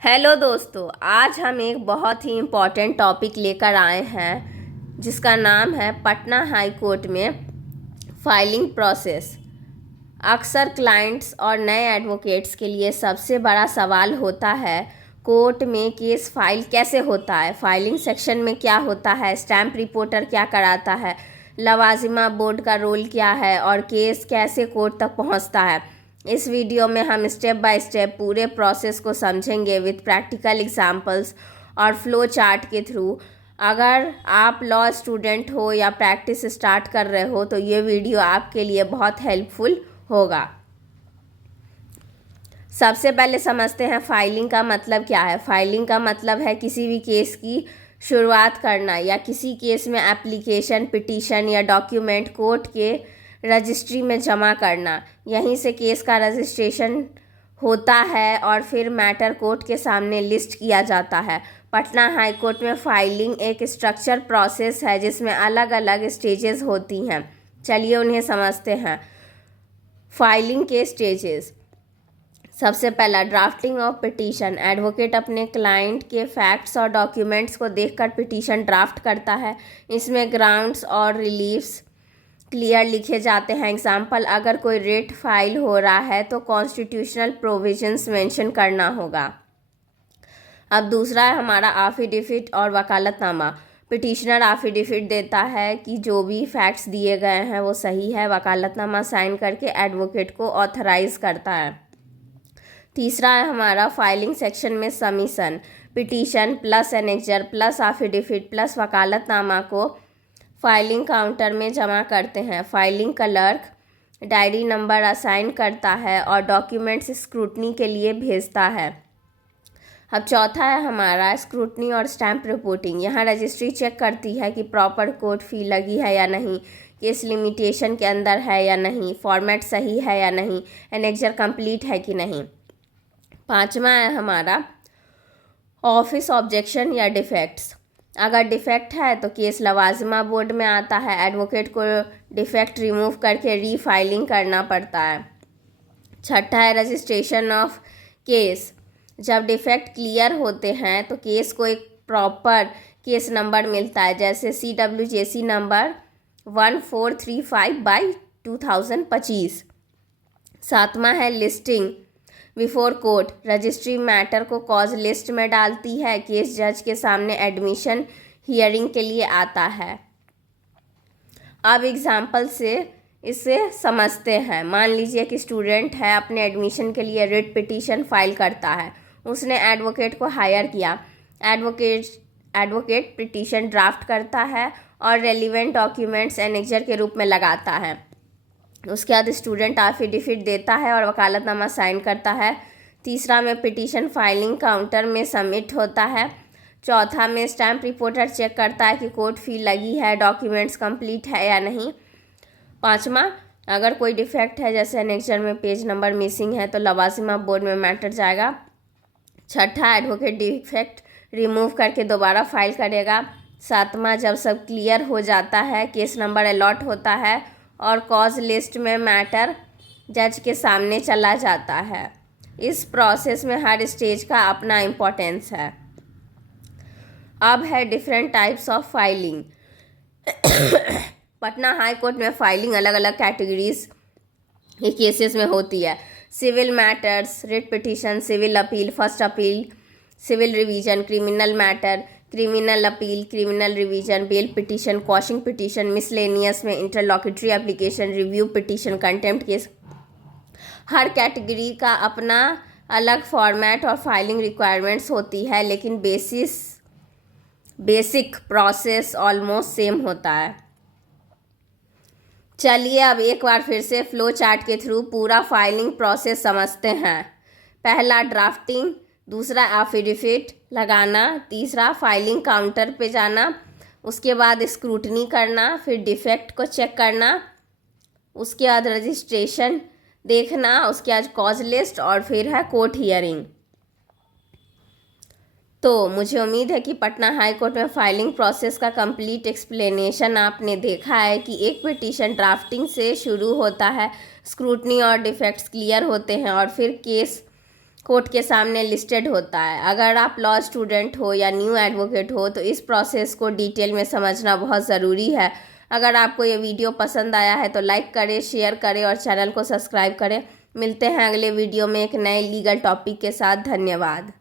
Hello दोस्तों, आज हम एक बहुत ही इम्पॉर्टेंट टॉपिक लेकर आए हैं जिसका नाम है पटना हाई कोर्ट में फाइलिंग प्रोसेस। अक्सर क्लाइंट्स और नए एडवोकेट्स के लिए सबसे बड़ा सवाल होता है, कोर्ट में केस फाइल कैसे होता है, फाइलिंग सेक्शन में क्या होता है, स्टैम्प रिपोर्टर क्या कराता है, लवाजिमा बोर्ड का रोल क्या है और केस कैसे कोर्ट तक पहुंचता है। इस वीडियो में हम स्टेप बाय स्टेप पूरे प्रोसेस को समझेंगे विद प्रैक्टिकल एग्जांपल्स और फ्लो चार्ट के थ्रू। अगर आप लॉ स्टूडेंट हो या प्रैक्टिस स्टार्ट कर रहे हो तो ये वीडियो आपके लिए बहुत हेल्पफुल होगा। सबसे पहले समझते हैं फाइलिंग का मतलब क्या है। फाइलिंग का मतलब है किसी भी केस की शुरुआत करना या किसी केस में एप्लीकेशन, पिटीशन या डॉक्यूमेंट कोर्ट के रजिस्ट्री में जमा करना। यहीं से केस का रजिस्ट्रेशन होता है और फिर मैटर कोर्ट के सामने लिस्ट किया जाता है। पटना हाई कोर्ट में फाइलिंग एक स्ट्रक्चर प्रोसेस है जिसमें अलग अलग स्टेजेस होती हैं। चलिए उन्हें समझते हैं। फाइलिंग के स्टेजेस। सबसे पहला, ड्राफ्टिंग ऑफ पिटीशन। एडवोकेट अपने क्लाइंट के फैक्ट्स और डॉक्यूमेंट्स को देखकर पिटीशन ड्राफ्ट करता है। इसमें ग्राउंड्स और रिलीफ्स क्लियर लिखे जाते हैं। एग्जाम्पल, अगर कोई रिट फाइल हो रहा है तो कॉन्स्टिट्यूशनल प्रोविजंस मेंशन करना होगा। अब दूसरा है हमारा एफिडेविट और वकालतनामा। पिटिशनर एफिडेविट देता है कि जो भी फैक्ट्स दिए गए हैं वो सही है। वकालतनामा साइन करके एडवोकेट को ऑथराइज करता है। तीसरा है हमारा फाइलिंग सेक्शन में submission. Petition plus annexure plus affidavit plus vakalatnama को फाइलिंग काउंटर में जमा करते हैं। Filing clerk diary number assign करता है और डॉक्यूमेंट्स स्क्रूटनी के लिए भेजता है। अब चौथा है हमारा स्क्रूटनी और स्टैम्प रिपोर्टिंग। यहाँ रजिस्ट्री चेक करती है कि प्रॉपर कोर्ट फी लगी है या नहीं, केस लिमिटेशन के अंदर है या नहीं, फॉर्मेट सही है या नहीं, एनेक्जर कंप्लीट है कि नहीं। पांचवा है हमारा ऑफिस ऑब्जेक्शन या डिफेक्ट्स। अगर डिफेक्ट है तो केस लवाजिमा बोर्ड में आता है। एडवोकेट को डिफेक्ट रिमूव करके रीफाइलिंग करना पड़ता है। छठा है रजिस्ट्रेशन ऑफ केस। जब डिफेक्ट क्लियर होते हैं तो केस को एक प्रॉपर केस नंबर मिलता है, जैसे CWJC नंबर 1435/2025। सातवां है listing before court. Registry matter को कॉज लिस्ट में डालती है। केस जज के सामने एडमिशन हियरिंग के लिए आता है। अब एग्जाम्पल से इसे समझते हैं। मान लीजिए कि स्टूडेंट है, अपने एडमिशन के लिए रिट पिटीशन फाइल करता है। उसने एडवोकेट को हायर किया। एडवोकेट पिटीशन ड्राफ्ट करता है और रेलिवेंट डॉक्यूमेंट्स एनेक्जर के रूप में लगाता है। उसके बाद स्टूडेंट एफिडेविट देता है और वकालतनामा साइन करता है। तीसरा में पिटीशन फाइलिंग काउंटर में सबमिट होता है। चौथा में स्टैम्प रिपोर्टर चेक करता है कि कोर्ट फी लगी है, डॉक्यूमेंट्स कंप्लीट है या नहीं। पाँचवा, अगर कोई डिफेक्ट है जैसे एनेक्जर में पेज नंबर मिसिंग है तो लवाजिमा बोर्ड में मैटर जाएगा। छठा, एडवोकेट डिफेक्ट रिमूव करके दोबारा फाइल करेगा। सातवां, जब सब क्लियर हो जाता है, केस नंबर अलॉट होता है और कॉज लिस्ट में मैटर जज के सामने चला जाता है। इस प्रोसेस में हर स्टेज का अपना इम्पोर्टेंस है। अब है different types of filing. Patna High Court में फाइलिंग अलग अलग कैटेगरीज के केसेस में होती है। Civil matters, writ petition, civil appeal, first appeal, civil revision, criminal matter, criminal appeal, criminal revision, bail petition, quashing petition, miscellaneous में interlocutory application, review petition, contempt case. हर category का अपना अलग फॉर्मेट और फाइलिंग रिक्वायरमेंट्स होती है, लेकिन basic process almost same होता है। चलिए अब एक बार फिर से फ्लो चार्ट के थ्रू पूरा फाइलिंग प्रोसेस समझते हैं। पहला ड्राफ्टिंग, दूसरा एफिडेविट लगाना, तीसरा फाइलिंग काउंटर पे जाना, उसके बाद स्क्रूटनी करना, फिर डिफेक्ट को चेक करना, उसके बाद रजिस्ट्रेशन देखना, उसके बाद कॉज लिस्ट और फिर है कोर्ट हियरिंग। तो मुझे उम्मीद है कि पटना हाई कोर्ट में फाइलिंग प्रोसेस का कंप्लीट एक्सप्लेनेशन आपने देखा है कि एक पिटीशन ड्राफ्टिंग से शुरू होता है, स्क्रूटनी और डिफेक्ट्स क्लियर होते हैं और फिर केस कोर्ट के सामने लिस्टेड होता है। अगर आप लॉ स्टूडेंट हो या न्यू एडवोकेट हो तो इस प्रोसेस को डिटेल में समझना बहुत ज़रूरी है। अगर आपको ये वीडियो पसंद आया है तो लाइक करें, शेयर करें और चैनल को सब्सक्राइब करें। मिलते हैं अगले वीडियो में एक नए लीगल टॉपिक के साथ। धन्यवाद।